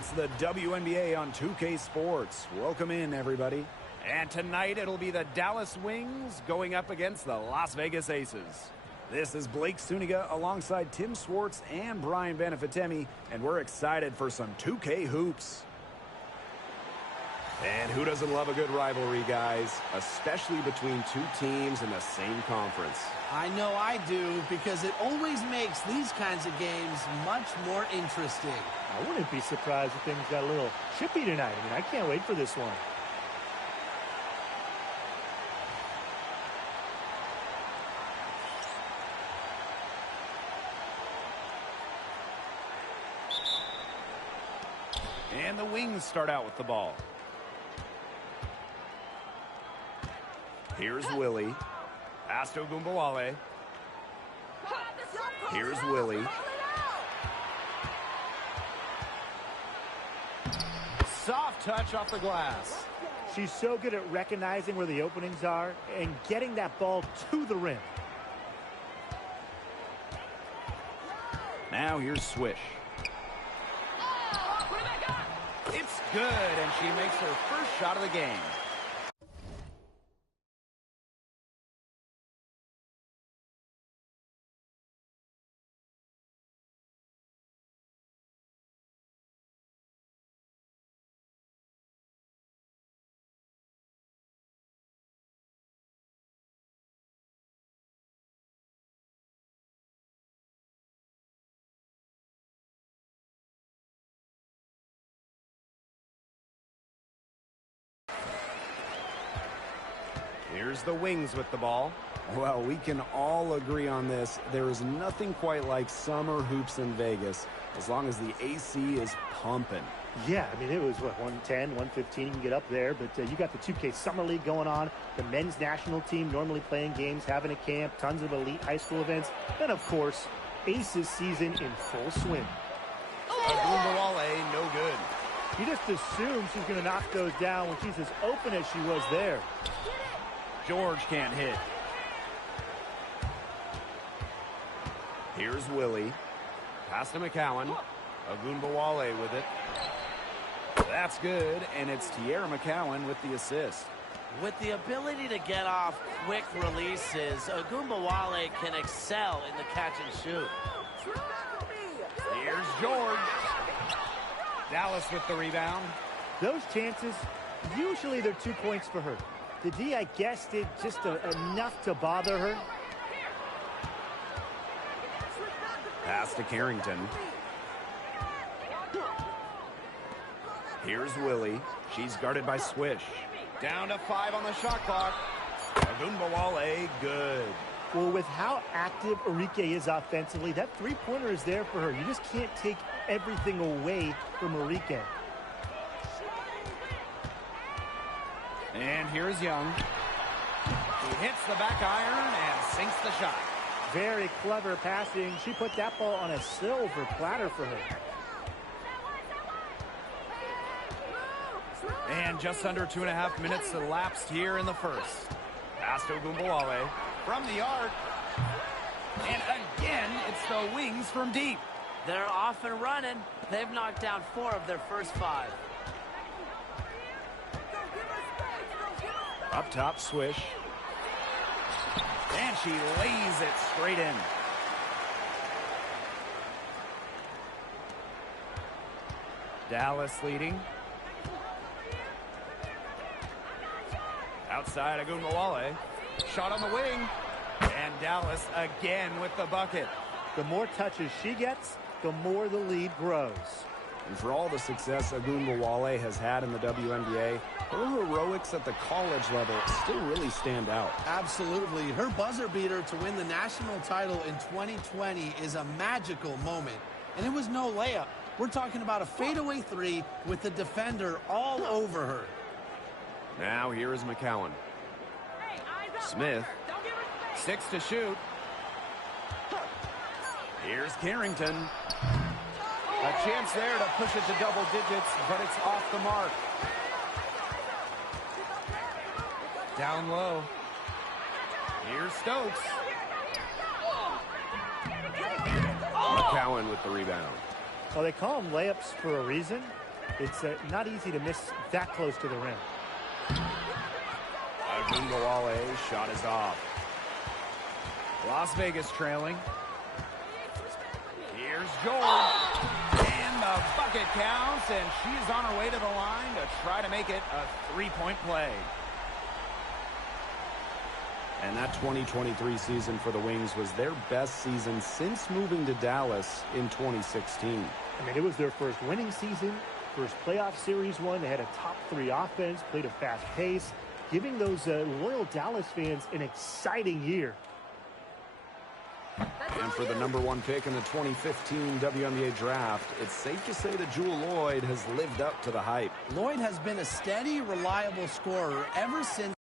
It's the WNBA on 2K Sports. Welcome in, everybody. And tonight it'll be the Dallas Wings going up against the Las Vegas Aces. This is Blake Suniga alongside Tim Swartz and Brian Benefitemi, and we're excited for some 2K hoops. And who doesn't love a good rivalry, guys? Especially between two teams in the same conference. I know I do, because it always makes these kinds of games much more interesting. I wouldn't be surprised if things got a little chippy tonight. I mean, I can't wait for this one. And the Wings start out with the ball. Here's Willie. Pass to Gumbawale. Here's Willie. Soft touch off the glass. She's so good at recognizing where the openings are and getting that ball to the rim. Now here's Swish. It's good, and she makes her first shot of the game. Here's the Wings with the ball. Well, we can all agree on this. There is nothing quite like summer hoops in Vegas, as long as the AC is pumping. Yeah, I mean, it was, what, 110, 115, you can get up there, but you got the 2K Summer League going on, the men's national team normally playing games, having a camp, tons of elite high school events, and, of course, Aces season in full swing. Gumbawale, no good. You just assume she's going to knock those down when she's as open as she was there. George can't hit. Here's Willie. Pass to McCowan. Agunbawale with it. That's good, and it's Tierra McCowan with the assist. With the ability to get off quick releases, Agunbawale can excel in the catch and shoot. Here's George. Dallas with the rebound. Those chances, usually they're 2 points for her. The D, I guess, did just enough to bother her. Pass to Carrington. Here's Willie. She's guarded by Swish. Down to 5 on the shot clock. Agunbawale, good. Well, with how active Arike is offensively, that three-pointer is there for her. You just can't take everything away from Arike. And here's Young. He hits the back iron and sinks the shot. Very clever passing. She put that ball on a silver platter for her. And just under 2.5 minutes elapsed here in the first. Pass to Gumbawale from the arc. And again, it's the Wings from deep. They're off and running. They've knocked down 4 of their first 5. Up top, Swish. And she lays it straight in. Dallas leading. Outside Agunbawale. Shot on the wing. And Dallas again with the bucket. The more touches she gets, the more the lead grows. And for all the success Agunbawale has had in the WNBA, her heroics at the college level still really stand out. Absolutely. Her buzzer beater to win the national title in 2020 is a magical moment. And it was no layup. We're talking about a fadeaway 3 with the defender all over her. Now here is McCowan. Smith. 6 to shoot. Here's Carrington. A chance there to push it to double digits, but it's off the mark. Down low. Here's Stokes. McCowan with the rebound. Well, they call them layups for a reason. It's not easy to miss that close to the rim. Agunbowale shot is off. Las Vegas trailing. Here's George. And the bucket counts, and she's on her way to the line to try to make it a three-point play. And that 2023 season for the Wings was their best season since moving to Dallas in 2016. I mean, it was their first winning season, first playoff series one. They had a top 3 offense, played a fast pace, giving those loyal Dallas fans an exciting year. And for the #1 pick in the 2015 WNBA draft, it's safe to say that Jewell Loyd has lived up to the hype. Loyd has been a steady, reliable scorer ever since.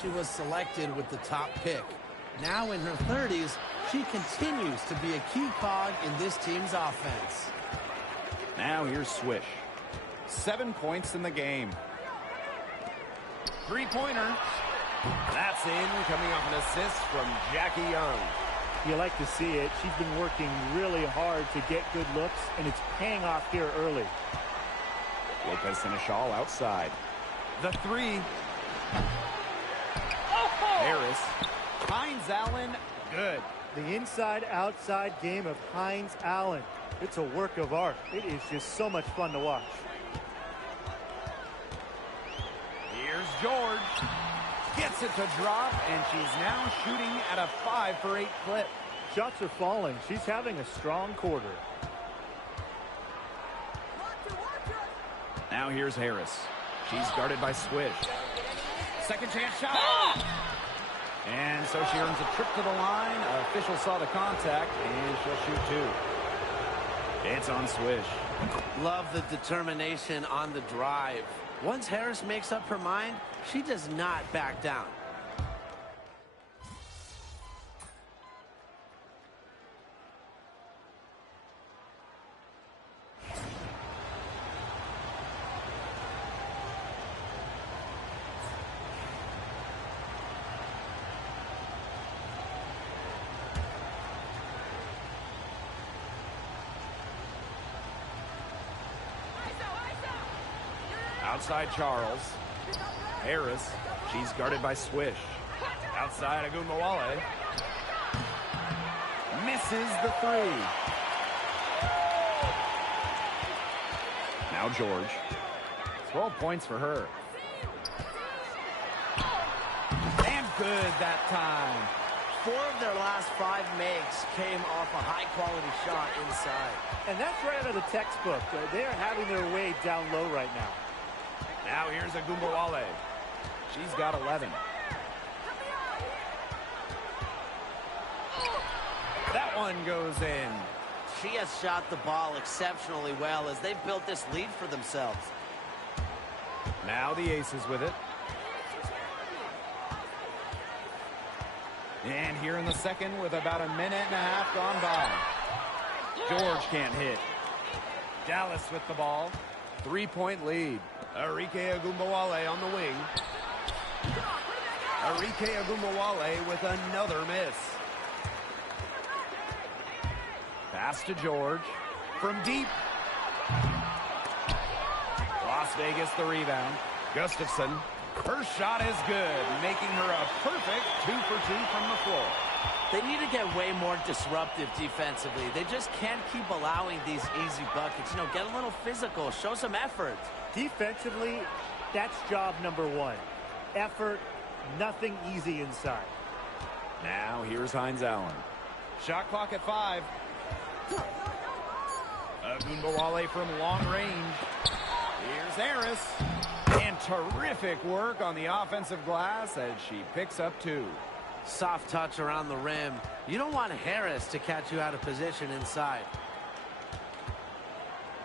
She was selected with the top pick. Now in her 30s, she continues to be a key cog in this team's offense. Now here's Swish. 7 points in the game. Three-pointer. That's in, coming off an assist from Jackie Young. You like to see it. She's been working really hard to get good looks, and it's paying off here early. Lopez Seneschal outside. The three. Harris. Hines Allen, good. The inside-outside game of Hines Allen. It's a work of art. It is just so much fun to watch. Here's George. Gets it to drop, and she's now shooting at a 5-for-8 clip. Shots are falling. She's having a strong quarter. Now here's Harris. She's guarded by Swish. Second chance shot. And so she earns a trip to the line. Official saw the contact, and she'll shoot 2. It's on Swish. Love the determination on the drive. Once Harris makes up her mind, she does not back down. Outside Charles. Harris. She's guarded by Swish. Outside Agunbowale. Misses the 3. Now George. 12 points for her. And good that time. 4 of their last 5 makes came off a high-quality shot inside. And that's right out of the textbook. They are having their way down low right now. Now here's Agunbowale. She's got 11. That one goes in. She has shot the ball exceptionally well as they've built this lead for themselves. Now the Aces with it. And here in the second with about a minute and a half gone by. George can't hit. Dallas with the ball. 3-point lead. Arike Agunbowale on the wing. Arike Agunbowale with another miss. Pass to George. From deep. Las Vegas the rebound. Gustafson. Her shot is good, making her a perfect 2 for 2 from the floor. They need to get way more disruptive defensively. They just can't keep allowing these easy buckets. You know, get a little physical, show some effort. Defensively, that's job number 1. Effort, nothing easy inside. Now here's Hines Allen. Shot clock at 5. Agunbowale from long range. Here's Harris. And terrific work on the offensive glass as she picks up 2. Soft touch around the rim. You don't want Harris to catch you out of position inside.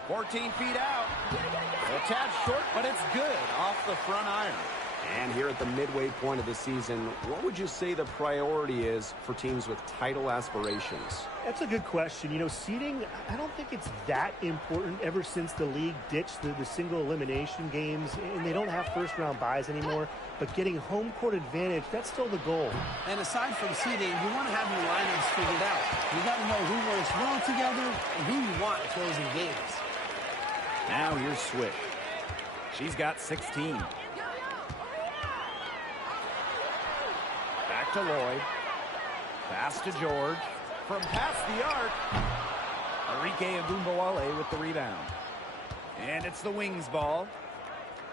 14 feet out. A tad short, but it's good off the front iron. And here at the midway point of the season, what would you say the priority is for teams with title aspirations? That's a good question. You know, seeding, I don't think it's that important ever since the league ditched the single elimination games, and they don't have first-round buys anymore. But getting home court advantage, that's still the goal. And aside from seeding, you want to have your lineups figured out. You got to know who works well together and who you want closing games. Now here's Swish. She's got 16. Back to Lloyd. Pass to George. From past the arc, Arike Agumbawale with the rebound. And it's the Wings ball.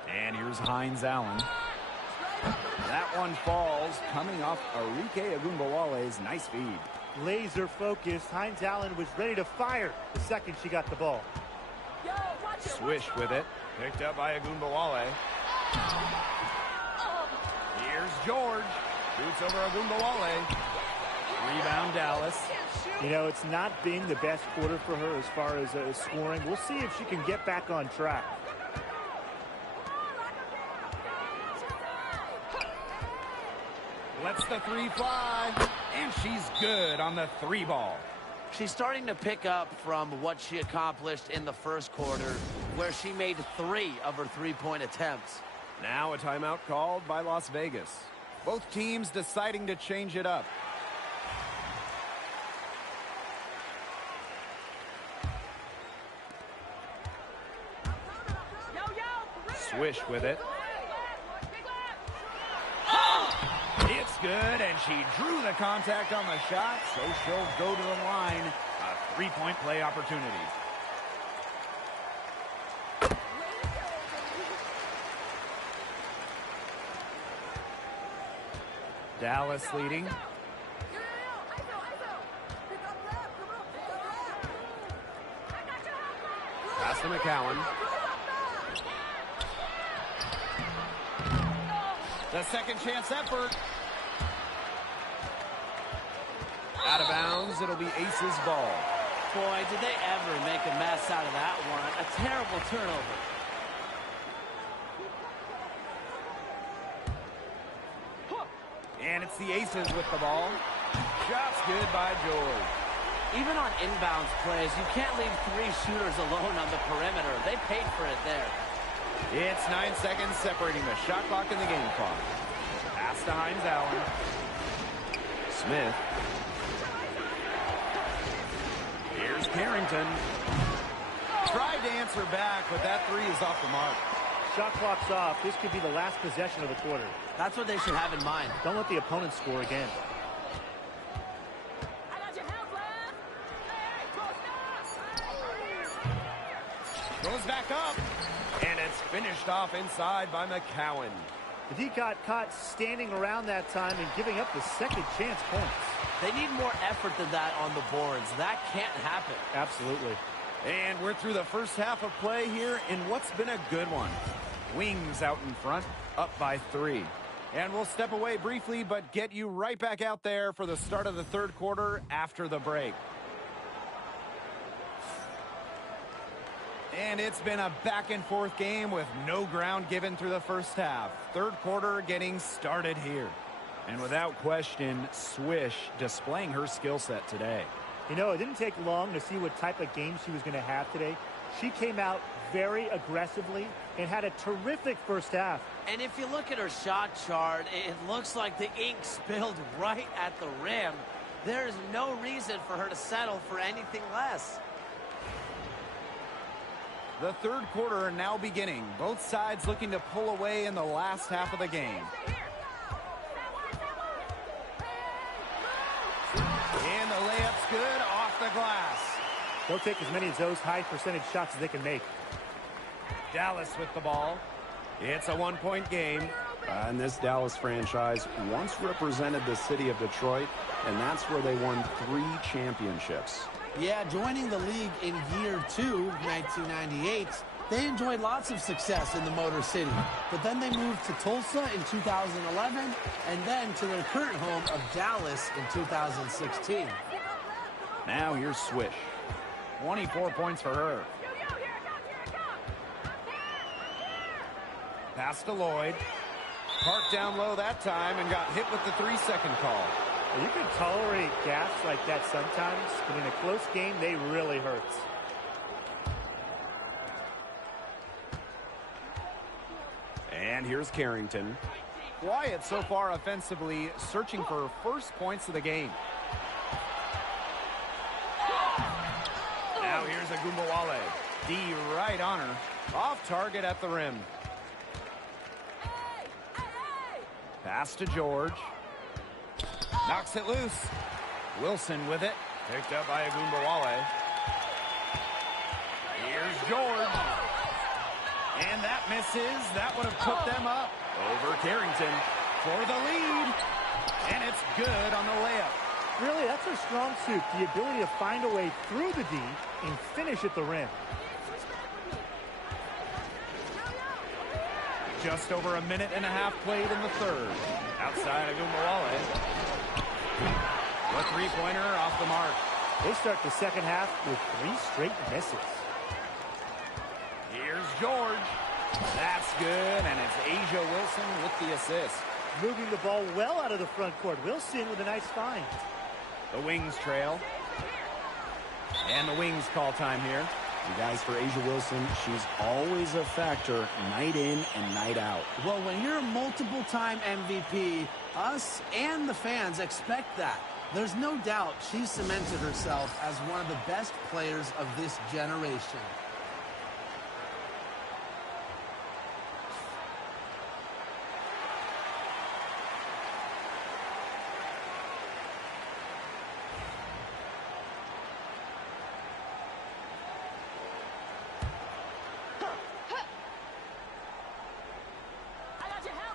And here's Hines Allen. That one falls, coming off Arike Agumbawale's nice feed. Laser focused. Hines Allen was ready to fire the second she got the ball. Swish with it. Picked up by Agumbawale. Here's George. Shoots over Agumbawale. Rebound Dallas. You know, it's not being the best quarter for her as far as scoring. We'll see if she can get back on track. Lets the three fly. And she's good on the three ball. She's starting to pick up from what she accomplished in the first quarter, where she made 3 of her three-point attempts. Now a timeout called by Las Vegas. Both teams deciding to change it up. Swish with it. It's good, and she drew the contact on the shot, so she'll go to the line. A three-point play opportunity. Dallas leading. Pass to McCowan. The second chance effort. Out of bounds, it'll be Aces ball. Boy, did they ever make a mess out of that one. A terrible turnover. And it's the Aces with the ball. Shot's good by George. Even on inbounds plays, you can't leave 3 shooters alone on the perimeter. They paid for it there. It's 9 seconds separating the shot clock and the game clock. Pass to Hines Allen. Smith. Here's Carrington. Tried to answer back, but that three is off the mark. Shot clock's off. This could be the last possession of the quarter. That's what they should have in mind. Don't let the opponent score again. Goes back up. And it's finished off inside by McCowan. The D got caught standing around that time and giving up the second chance points. They need more effort than that on the boards. That can't happen. Absolutely. And we're through the first half of play here in what's been a good one. Wings out in front, up by 3. And we'll step away briefly, but get you right back out there for the start of the third quarter after the break. And it's been a back-and-forth game with no ground given through the first half. Third quarter getting started here. And without question, Swish displaying her skill set today. You know, it didn't take long to see what type of game she was going to have today. She came out very aggressively and had a terrific first half. And if you look at her shot chart, it looks like the ink spilled right at the rim. There is no reason for her to settle for anything less. The third quarter now beginning. Both sides looking to pull away in the last half of the game. And the layup's good off the glass. They'll take as many of those high percentage shots as they can make. Dallas with the ball. It's a one-point game. And this Dallas franchise once represented the city of Detroit, and that's where they won 3 championships. Yeah, joining the league in year 2, 1998, They enjoyed lots of success in the Motor City, but then they moved to Tulsa in 2011 and then to their current home of Dallas in 2016. Now here's Swish. 24 points for her. Pass to Lloyd. Parked down low that time and got hit with the 3-second call. You can tolerate gaffes like that sometimes, but in a close game, they really hurt. And here's Carrington. Quiet so far offensively, searching for first points of the game. Now here's Agumbawale. D right on her. Off target at the rim. Pass to George. Knocks it loose. Wilson with it. Picked up by Agumbawale. Here's George. And that misses. That would have put them up over Carrington for the lead. And it's good on the layup. Really, that's a strong suit. The ability to find a way through the D and finish at the rim. Just over a minute and a half played in the third. Outside Agumbawale. The three-pointer off the mark. They start the second half with 3 straight misses. Here's George. That's good, and it's Asia Wilson with the assist. Moving the ball well out of the front court. Wilson with a nice find. The Wings trail. And the Wings call time here. You guys, for Asia Wilson, she's always a factor night in and night out. Well, when you're a multiple-time MVP, us and the fans expect that. There's no doubt she's cemented herself as one of the best players of this generation.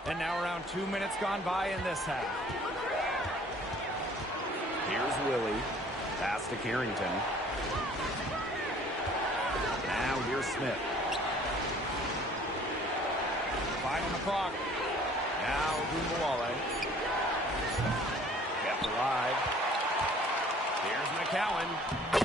And now around 2 minutes gone by in this half. Here's Willie. Pass to Carrington. Now here's Smith. 5 on the clock. Now Agumbawale. Kept alive. Here's McCowan.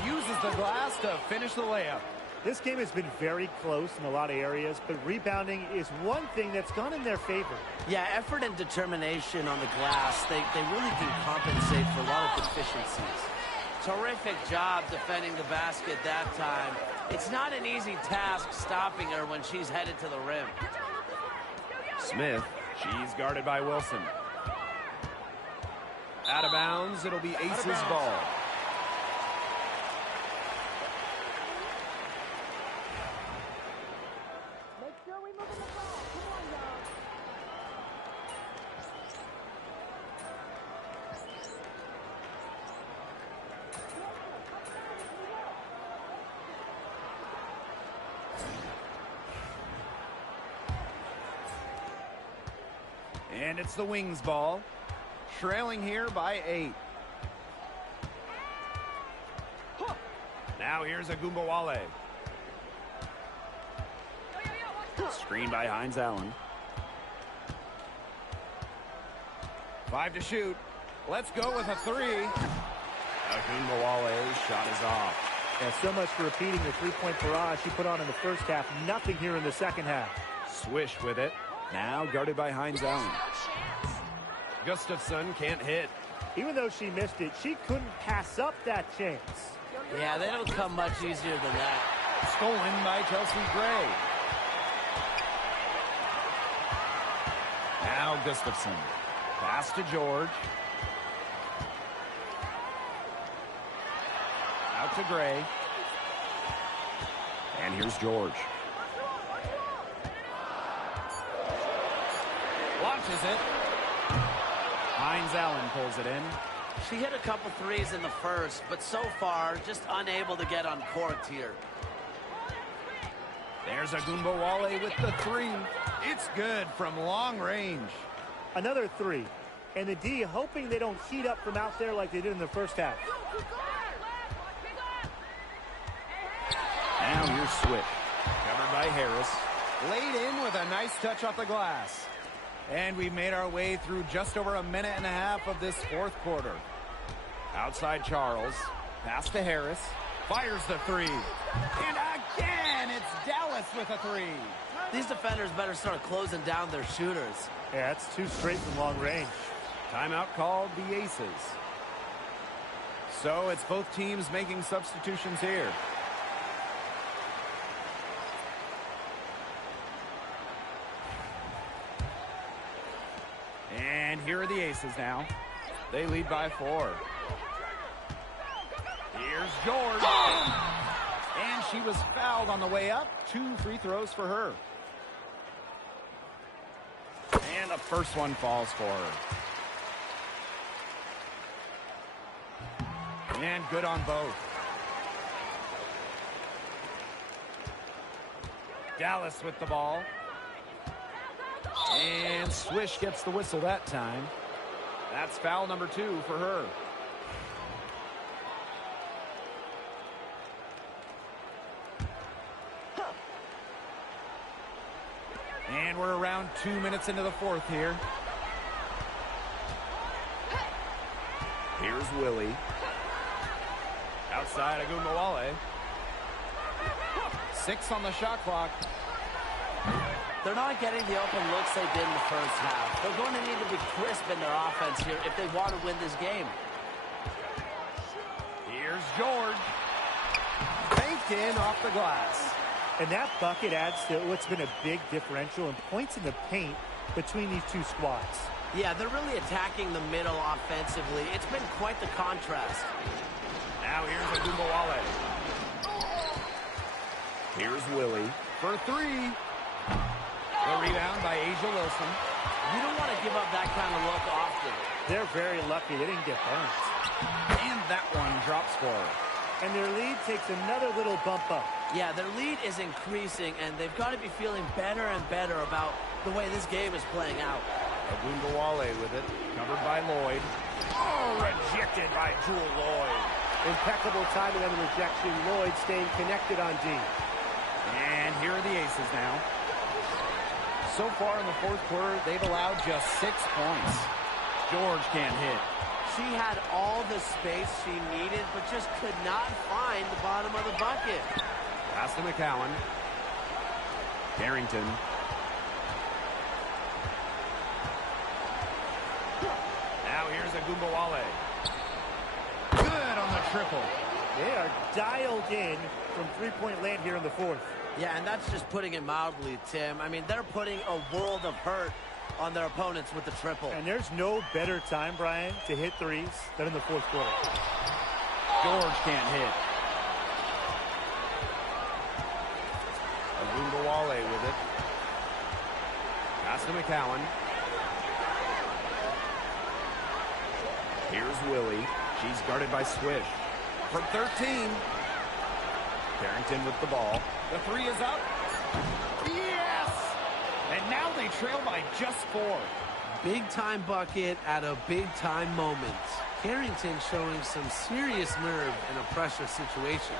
Uses the glass to finish the layup. This game has been very close in a lot of areas, but rebounding is one thing that's gone in their favor. Yeah, effort and determination on the glass, they really can compensate for a lot of deficiencies. Terrific job defending the basket that time. It's not an easy task stopping her when she's headed to the rim. Smith, she's guarded by Wilson. Out of bounds, it'll be Ace's ball. And it's the Wings ball. Trailing here by 8. Now here's Agumbawale. Screen by Hines Allen. 5 to shoot. Let's go with a 3. Agumbawale's shot is off. And so much for repeating the 3-point barrage she put on in the first half. Nothing here in the second half. Swish with it. Now guarded by Hines Allen. Gustafson can't hit. Even though she missed it, she couldn't pass up that chance. Yeah, they don't come much easier than that. Stolen by Chelsea Gray. Now Gustafson. Pass to George. Out to Gray. And here's George. Launches it. Hines Allen pulls it in. She hit a couple threes in the first, but so far, just unable to get uncorked here. There's Agumbawale with the 3. It's good from long range. Another 3. And the D hoping they don't heat up from out there like they did in the first half. Now here's Swift. Covered by Harris. Laid in with a nice touch off the glass. And we made our way through just over a minute and a half of this fourth quarter. Outside Charles. Pass to Harris. Fires the three. And again, it's Dallas with a three. These defenders better start closing down their shooters. Yeah, that's 2 straight from long range. Timeout called the Aces. So it's both teams making substitutions here. And here are the Aces now. They lead by 4. Here's George. And she was fouled on the way up. 2 free throws for her. And the first one falls for her. And good on both. Dallas with the ball. And Swish gets the whistle that time. That's foul number 2 for her. And we're around 2 minutes into the fourth here. Here's Willie. Outside Agumbawale. 6 on the shot clock. They're not getting the open looks they did in the first half. They're going to need to be crisp in their offense here if they want to win this game. Here's George. Banked in off the glass. And that bucket adds to what's been a big differential in points in the paint between these two squads. Yeah, they're really attacking the middle offensively. It's been quite the contrast. Now here's Agumbawale. Here's Willie for 3. The rebound by Asia Wilson. You don't want to give up that kind of look often. They're very lucky they didn't get burnt. And that one drops for her. And their lead takes another little bump up. Yeah, their lead is increasing, and they've got to be feeling better and better about the way this game is playing out. Agumbawale with it, covered by Lloyd. Oh, rejected by Jewel Lloyd. Impeccable timing on the rejection. Lloyd staying connected on D. And here are the Aces now. So far in the fourth quarter, they've allowed just 6 points. George can't hit. She had all the space she needed, but just could not find the bottom of the bucket. Pass to McCowan. Carrington. Now here's Agumbawale. Good on the triple. They are dialed in from three-point land here in the fourth. Yeah, and that's just putting it mildly, Tim. I mean, they're putting a world of hurt on their opponents with the triple. And there's no better time, Brian, to hit threes than in the fourth quarter. George can't hit. Agumbawale with it. Pass to McCowan. Here's Willie. She's guarded by Swish. From 13. Carrington with the ball. The 3 is up. Yes! And now they trail by just 4. Big-time bucket at a big-time moment. Carrington showing some serious nerve in a pressure situation.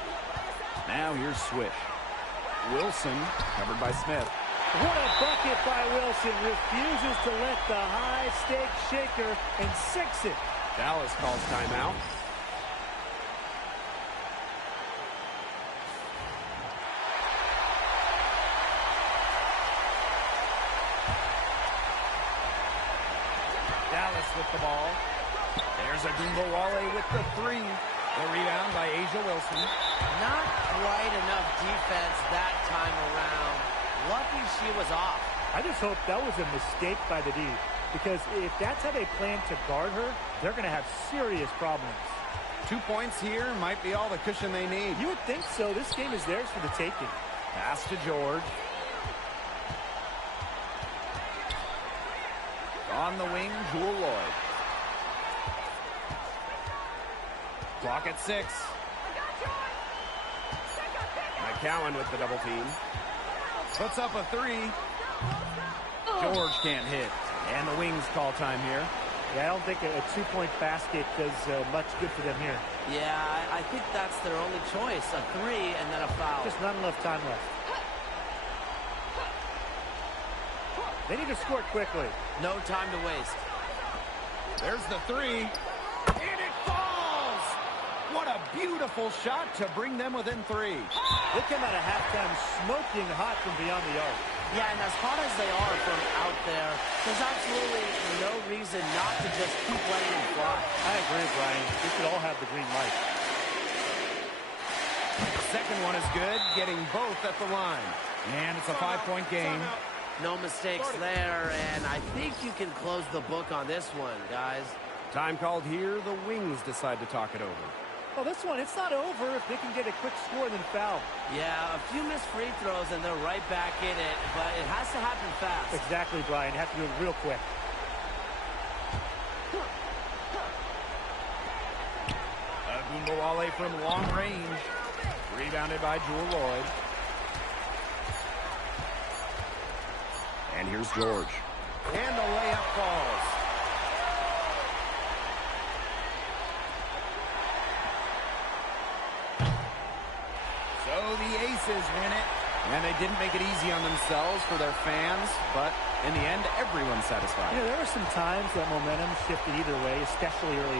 Now here's Swish. Wilson, covered by Smith. What a bucket by Wilson. Refuses to let the high-stakes shaker and 6 it. Dallas calls timeout. Dallas with the ball. There's Agumbawale with the 3. The rebound by Asia Wilson. Not quite enough defense that time around. Lucky she was off. I just hope that was a mistake by the D, because if that's how they plan to guard her, they're going to have serious problems. 2 points here might be all the cushion they need. You would think so. This game is theirs for the taking. Pass to George. On the wing, Jewel Lloyd. Clock at 6. McCowan with the double team. Puts up a 3. George can't hit. And the wings call time here. Yeah, I don't think a two-point basket does much good for them here. Yeah, I think that's their only choice. A 3 and then a foul. Just not enough time left. They need to score quickly. No time to waste. There's the three. And it falls! What a beautiful shot to bring them within 3. They came out of halftime smoking hot from beyond the arc. Yeah, and as hot as they are from out there, there's absolutely no reason not to just keep letting them fly. I agree, Brian. We should all have the green light. Second one is good, getting both at the line. And it's a 5-point game. No mistakes there, and I think you can close the book on this one, guys. Time called here. The Wings decide to talk it over. Well, this one, it's not over if they can get a quick score and then foul. Yeah, a few missed free throws, and they're right back in it, but it has to happen fast. Exactly, Brian. Have to do it real quick. Abumbawale from long range. Rebounded by Jewel Lloyd. And here's George. And the layup falls. So the Aces win it. And they didn't make it easy on themselves for their fans, but in the end, everyone's satisfied. You know, there were some times that momentum shifted either way, especially early